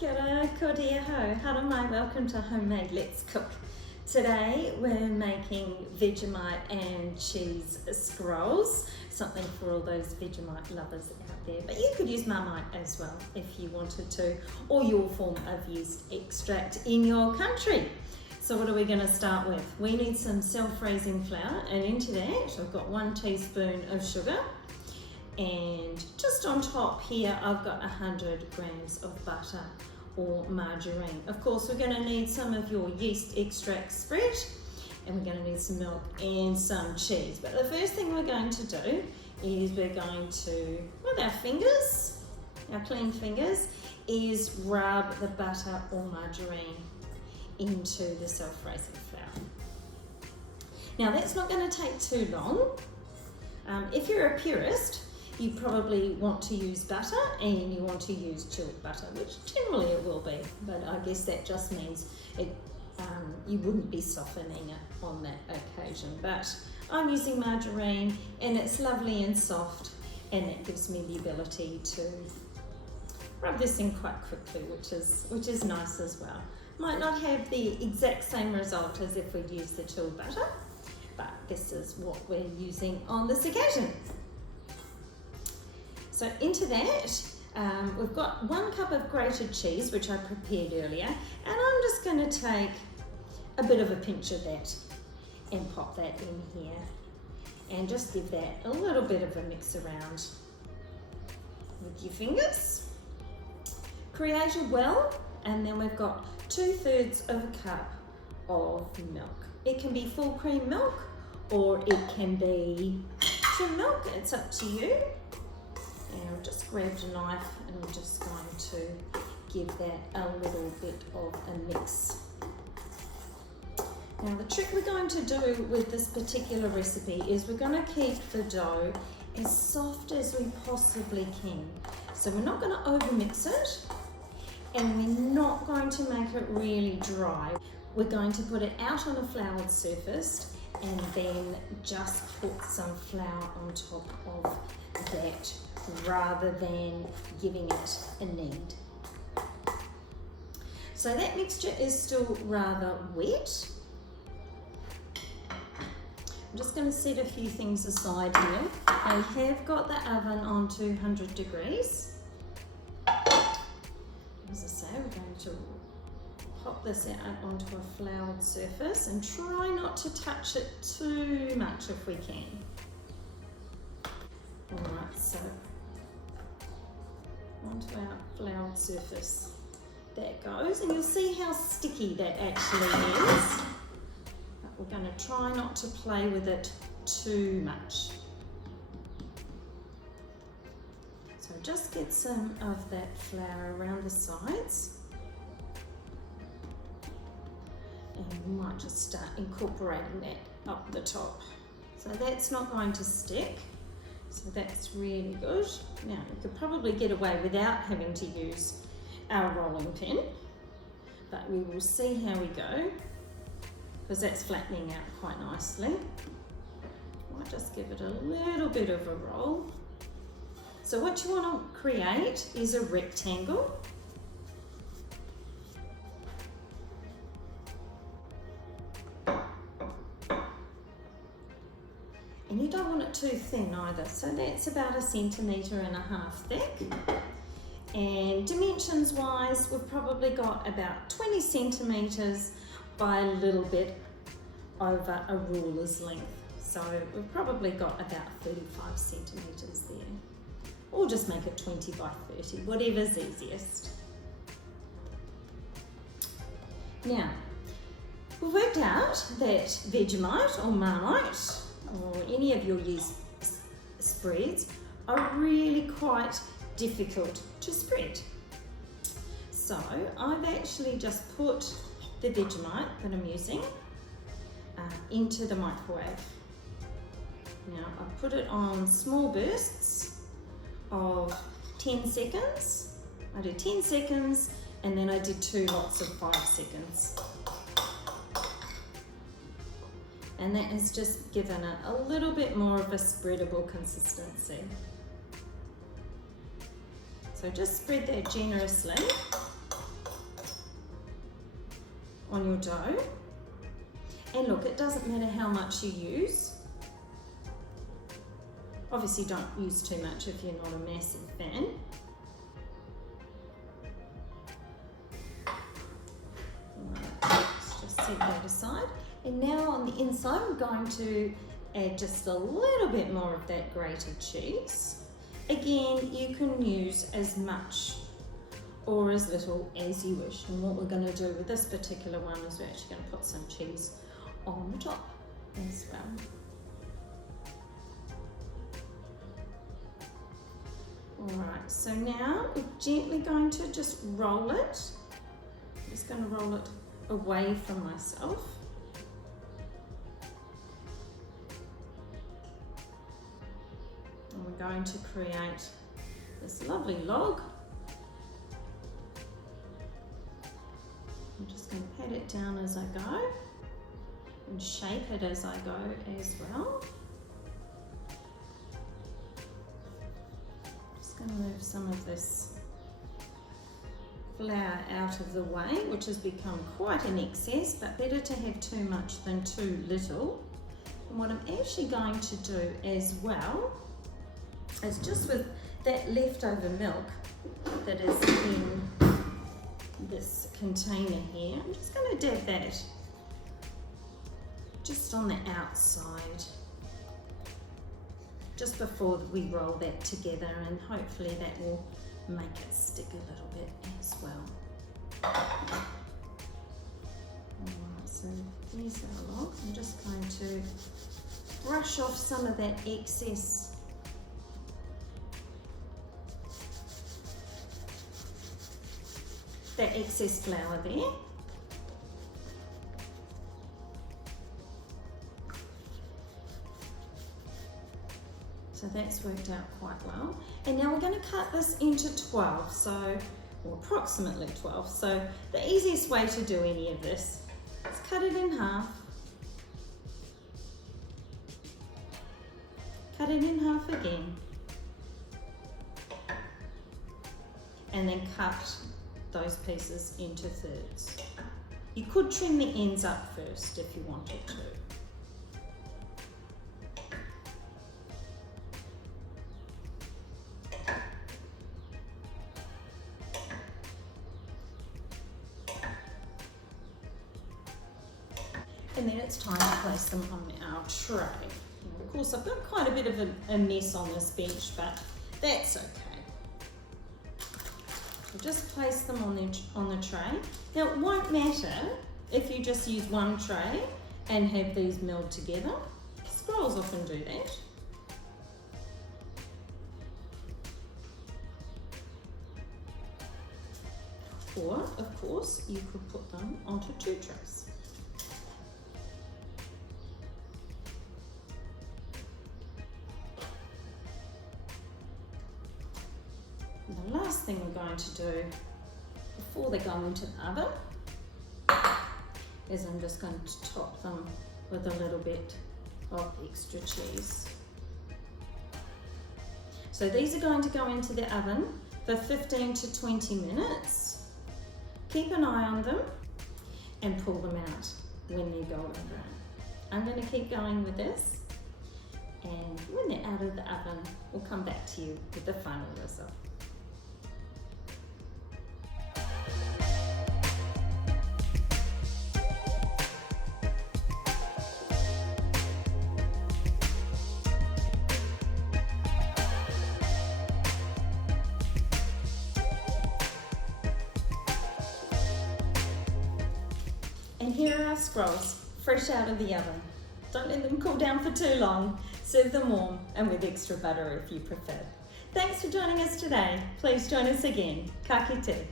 Kia ora, ko tia ho, hara mai, welcome to Homemade Let's Cook. Today we're making Vegemite and cheese scrolls, something for all those Vegemite lovers out there. But you could use Marmite as well if you wanted to, or your form of yeast extract in your country. So what are we going to start with? We need some self-raising flour, and into that I've got 1 teaspoon of sugar. And just on top here, I've got 100 grams of butter or margarine. Of course, we're going to need some of your yeast extract spread, and we're going to need some milk and some cheese. But the first thing we're going to do is we're going to, with our fingers, our clean fingers, is rub the butter or margarine into the self-raising flour. Now that's not going to take too long. If you're a purist, you probably want to use butter and you want to use chilled butter, which generally it will be, but I guess that just means you wouldn't be softening it on that occasion. But I'm using margarine and it's lovely and soft, and that gives me the ability to rub this in quite quickly, which is nice as well. Might not have the exact same result as if we'd used the chilled butter, but this is what we're using on this occasion. So into that, we've got 1 cup of grated cheese, which I prepared earlier, and I'm just going to take a bit of a pinch of that and pop that in here and just give that a little bit of a mix around with your fingers. Create a well, and then we've got 2/3 of a cup of milk. It can be full cream milk or it can be trim milk, it's up to you. And I've just grabbed a knife and I'm just going to give that a little bit of a mix. Now the trick we're going to do with this particular recipe is we're going to keep the dough as soft as we possibly can. So we're not going to over mix it, and we're not going to make it really dry. We're going to put it out on a floured surface and then just put some flour on top of that, rather than giving it a knead. So that mixture is still rather wet. I'm just going to set a few things aside here. I have got the oven on 200 degrees. As I say, we're going to pop this out onto a floured surface and try not to touch it too much if we can. Alright, so onto our floured surface that goes, and you'll see how sticky that actually is. But we're going to try not to play with it too much. So just get some of that flour around the sides, and we might just start incorporating that up the top. So that's not going to stick. So that's really good. Now you could probably get away without having to use our rolling pin, but we will see how we go, because that's flattening out quite nicely. Might just give it a little bit of a roll. So what you want to create is a rectangle. And you don't want it too thin either, so that's about 1.5 centimetres thick. And dimensions wise, we've probably got about 20 centimetres by a little bit over a ruler's length. So we've probably got about 35 centimetres there. Or just make it 20 by 30, whatever's easiest. Now, we've worked out that Vegemite or Marmite, or any of your yeast spreads, are really quite difficult to spread. So I've actually just put the Vegemite that I'm using into the microwave. Now I've put it on small bursts of 10 seconds. I did 10 seconds and then I did 2 lots of 5 seconds. And that has just given it a little bit more of a spreadable consistency. So just spread that generously on your dough. And look, it doesn't matter how much you use. Obviously don't use too much if you're not a massive fan. Let's just set that aside. And now on the inside, we're going to add just a little bit more of that grated cheese. Again, you can use as much or as little as you wish. And what we're going to do with this particular one is we're actually going to put some cheese on the top as well. Alright, so now we're gently going to just roll it. I'm just going to roll it away from myself. And we're going to create this lovely log. I'm just going to pat it down as I go and shape it as I go as well. Just going to move some of this flour out of the way, which has become quite an excess, but better to have too much than too little. And what I'm actually going to do as well is just with that leftover milk that is in this container here, I'm just going to dab that just on the outside, just before we roll that together, and hopefully that will make it stick a little bit as well. Alright, so there's our log. I'm just going to brush off some of that excess flour there. So that's worked out quite well. And now we're going to cut this into 12, or approximately 12. So the easiest way to do any of this is cut it in half. Cut it in half again. And then cut those pieces into thirds. You could trim the ends up first if you wanted to. And then it's time to place them on our tray. And of course, I've got quite a bit of a mess on this bench, but that's okay. So just place them on the tray. Now, it won't matter if you just use one tray and have these milled together. Scrolls often do that. Or, of course, you could put them onto 2 trays. The last thing we're going to do before they go into the oven is I'm just going to top them with a little bit of extra cheese. So these are going to go into the oven for 15 to 20 minutes. Keep an eye on them and pull them out when they're golden brown. I'm going to keep going with this, and when they're out of the oven, we'll come back to you with the final result. And here are our scrolls, fresh out of the oven. Don't let them cool down for too long. Serve them warm and with extra butter if you prefer. Thanks for joining us today. Please join us again. Ka kite.